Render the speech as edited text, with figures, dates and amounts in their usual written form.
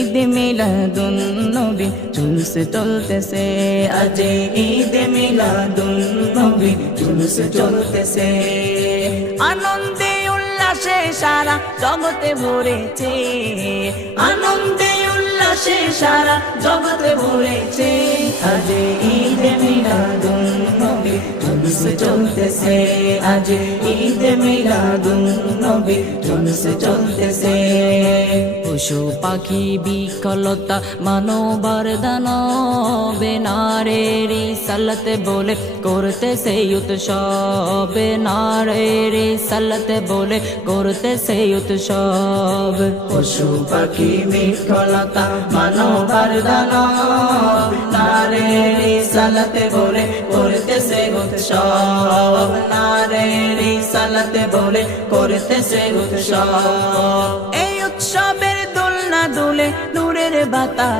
ঈদ মিলাদুন নবী জুলুস চলতেছে, আজ ঈদ মিলাদুন নবী জুলুস চলতেছে। আনন্দে উল্লাসে সারা জগতে ভরেছে, আনন্দে উল্লাসে সারা জগতে ভরেছে। আজ ঈদ মিলাদুন নবী জুলুস চলতেছে, আজ ঈদ মিলাদুন নবী জুলুস চলতেছে। পশু পাখি বিকলতা মানবার দানবে নারীর রিসালাত বলে করতেছে উৎসব, নারীর রিসালাত বলে করতেছে উৎসব। পশু পাখি বিকলতা মানবার দানব নারীর রিসালাত বলে করতেছে উৎসব, নারীর রিসালাত বলে করতেছে উৎসব। এই উৎসবের দোলনা দুলে নূরের বাতাস